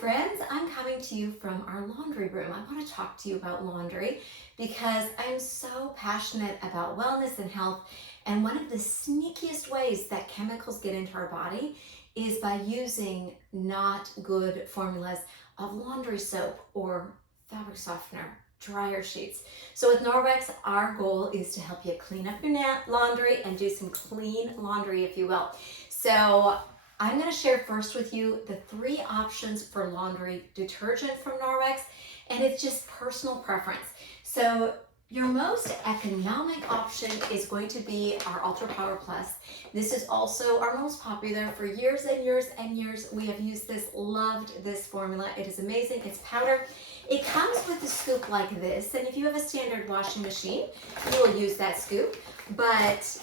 friends, I'm coming to you from our laundry room. I want to talk to you about laundry because I'm so passionate about wellness and health, and one of the sneakiest ways that chemicals get into our body is by using not good formulas of laundry soap or fabric softener, dryer sheets. So with Norwex, our goal is to help you clean up your laundry and do some clean laundry, if you will. So I'm going to share first with you the 3 options for laundry detergent from Norwex, and it's just personal preference. So your most economic option is going to be our Ultra Power Plus. This is also our most popular. For years and years and years, we have used this, loved this formula. It is amazing. It's powder. It comes with a scoop like this, and if you have a standard washing machine, you will use that scoop, but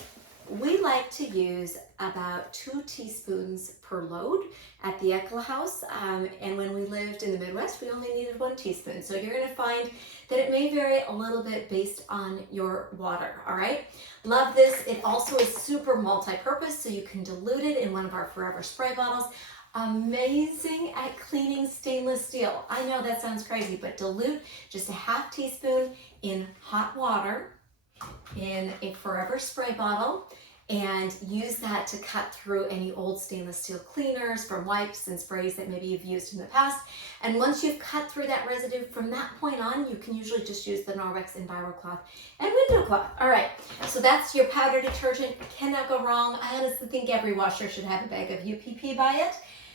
we like to use about 2 teaspoons per load at the Eckle house, and when we lived in the Midwest, we only needed 1 teaspoon. So you're going to find that it may vary a little bit based on your water, all right? Love this. It also is super multi-purpose, so you can dilute it in one of our Forever spray bottles. Amazing at cleaning stainless steel. I know that sounds crazy, but dilute just a ½ teaspoon in hot water in a Forever spray bottle and use that to cut through any old stainless steel cleaners from wipes and sprays that maybe you've used in the past. And once you've cut through that residue, from that point on, you can usually just use the Norwex Enviro cloth and window cloth. All right, so that's your powder detergent. Cannot go wrong. I honestly think every washer should have a bag of UPP by it.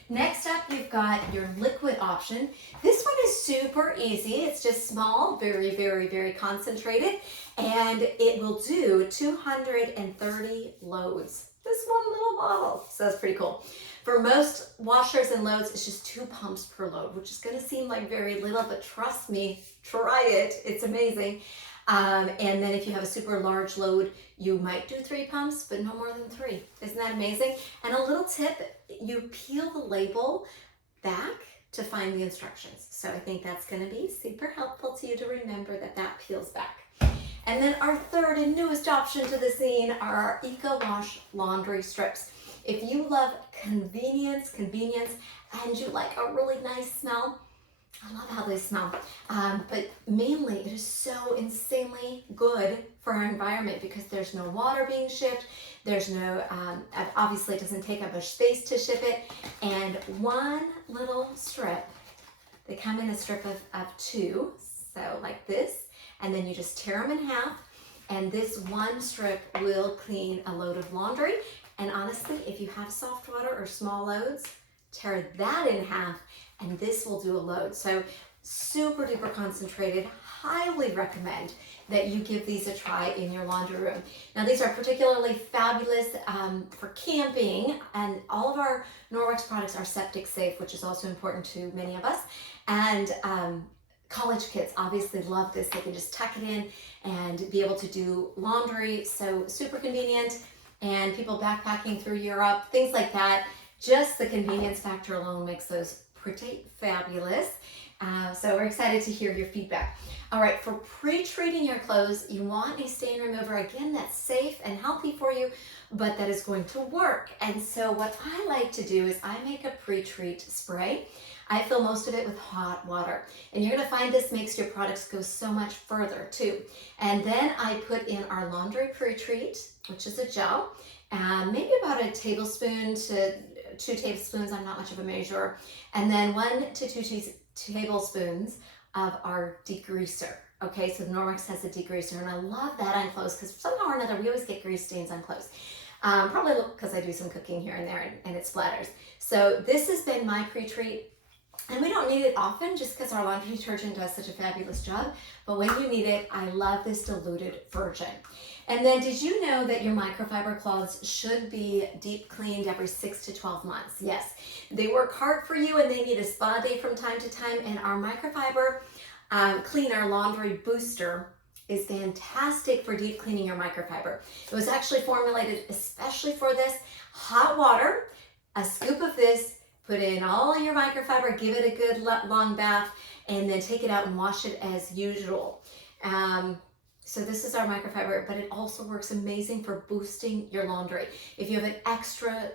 Next up, you've got your liquid option. This one is super easy. It's just small, very, very, very concentrated, and it will do 230 loads. This one little bottle, so that's pretty cool. For most washers and loads, it's just 2 pumps per load, which is gonna seem like very little, but trust me, try it, it's amazing. And then if you have a super large load, you might do 3 pumps, but no more than 3. Isn't that amazing? And a little tip, you peel the label back to find the instructions. So I think that's going to be super helpful to you to remember that that peels back. And then our third and newest option to the scene are our Eco Wash laundry strips. If you love convenience, and you like a really nice smell, I love how they smell, but mainly it is so insanely good for our environment because there's no water being shipped, there's no, obviously it doesn't take up much space to ship it, and one little strip, they come in a strip of 2, so like this, and then you just tear them in half, and this one strip will clean a load of laundry. And honestly, if you have soft water or small loads, tear that in half, and this will do a load. So super duper concentrated. Highly recommend that you give these a try in your laundry room. Now these are particularly fabulous for camping, and all of our Norwex products are septic safe, which is also important to many of us. And college kids obviously love this. They can just tuck it in and be able to do laundry. So super convenient. And people backpacking through Europe, things like that. Just the convenience factor alone makes those pretty fabulous. So we're excited to hear your feedback. All right, for pre-treating your clothes, you want a stain remover, again, that's safe and healthy for you, but that is going to work. And so what I like to do is I make a pre-treat spray. I fill most of it with hot water. And you're gonna find this makes your products go so much further too. And then I put in our laundry pre-treat, which is a gel, maybe about a tablespoon to 2 tablespoons, I'm not much of a measurer, and then 1 to 2 tablespoons of our degreaser. Okay, so Norwex has a degreaser, and I love that on clothes because somehow or another we always get grease stains on clothes. Probably because I do some cooking here and there and it splatters. So this has been my pre-treat. And we don't need it often just because our laundry detergent does such a fabulous job, but when you need it, I love this diluted version. And then did you know that your microfiber cloths should be deep cleaned every 6 to 12 months? Yes, they work hard for you and they need a spa day from time to time, and our microfiber cleaner laundry booster is fantastic for deep cleaning your microfiber. It was actually formulated especially for this. Hot water, a scoop of this, put in all your microfiber, give it a good long bath, and then take it out and wash it as usual. So this is our microfiber, but it also works amazing for boosting your laundry. If you have an extra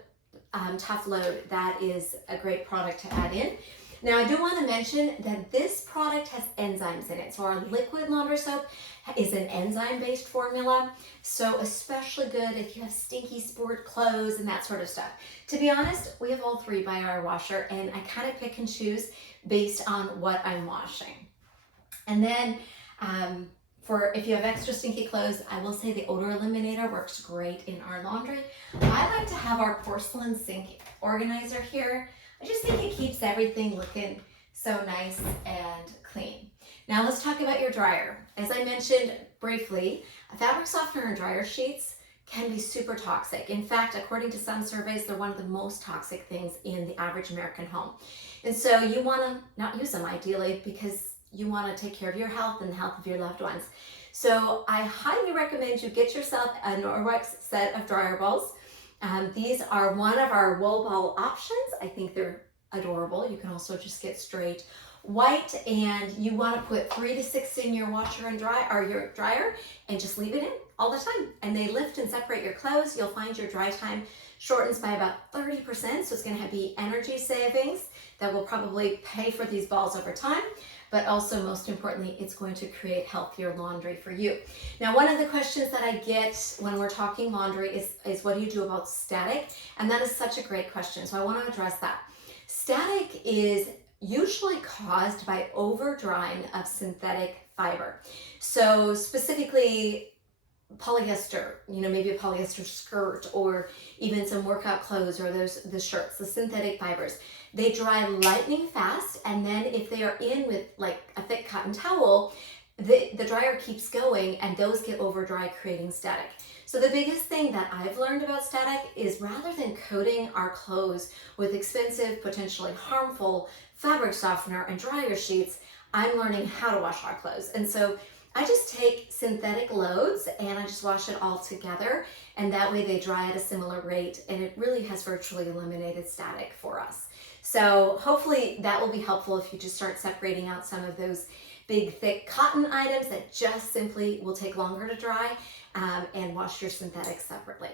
tough load, that is a great product to add in. Now, I do want to mention that this product has enzymes in it. So our liquid laundry soap is an enzyme-based formula. So especially good if you have stinky sport clothes and that sort of stuff. To be honest, we have all three by our washer, and I kind of pick and choose based on what I'm washing. And then for if you have extra stinky clothes, I will say the odor eliminator works great in our laundry. I like to have our porcelain sink organizer here. I just think it keeps everything looking so nice and clean. Now let's talk about your dryer. As I mentioned briefly, a fabric softener and dryer sheets can be super toxic. In fact, according to some surveys, they're one of the most toxic things in the average American home. And so you want to not use them ideally, because you want to take care of your health and the health of your loved ones. So I highly recommend you get yourself a Norwex set of dryer balls. These are one of our wool ball options. I think they're adorable. You can also just get straight white, and you want to put 3 to 6 in your washer and your dryer, and just leave it in all the time. And they lift and separate your clothes. You'll find your dry time shortens by about 30%. So it's going to be energy savings that will probably pay for these balls over time. But also, most importantly, it's going to create healthier laundry for you. Now, one of the questions that I get when we're talking laundry is what do you do about static? And that is such a great question. So I want to address that. Static is usually caused by over drying of synthetic fiber. So specifically polyester, maybe a polyester skirt, or even some workout clothes, or the shirts, the synthetic fibers. They dry lightning fast, and then if they are in with like a thick cotton towel, the dryer keeps going, and those get over dry, creating static. So the biggest thing that I've learned about static is, rather than coating our clothes with expensive, potentially harmful fabric softener and dryer sheets, I'm learning how to wash our clothes. And so I just take synthetic loads and I just wash it all together, and that way they dry at a similar rate, and it really has virtually eliminated static for us. So hopefully that will be helpful if you just start separating out some of those big thick cotton items that just simply will take longer to dry, and wash your synthetics separately.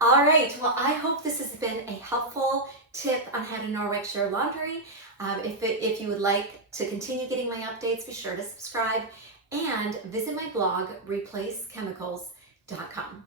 All right, well, I hope this has been a helpful tip on how to Norwex your laundry. If you would like to continue getting my updates, be sure to subscribe and visit my blog, replacechemicals.com.